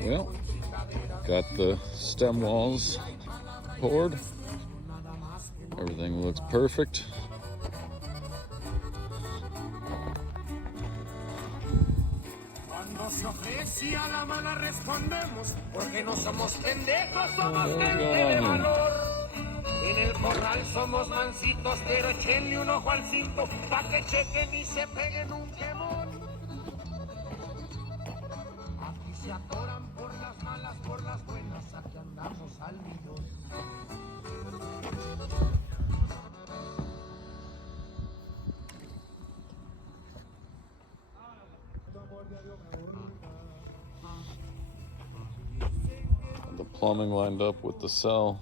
Well, got the stem walls poured. Everything looks perfect. En el corral somos mansitos, pero echenle un ojo al cinto, pa' que chequen y se peguen un quemón. Aquí se atoran por las malas, por las buenas, aquí andamos al millón. The plumbing lined up with the cell.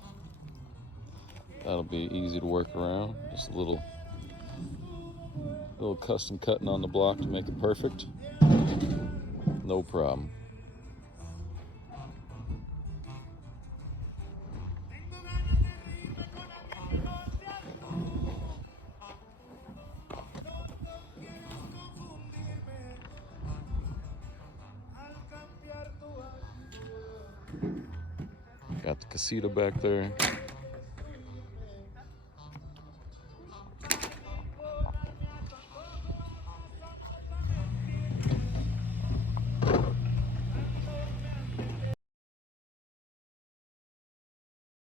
That'll be easy to work around. Just a little custom cutting on the block to make it perfect. No problem. Got the casita back there.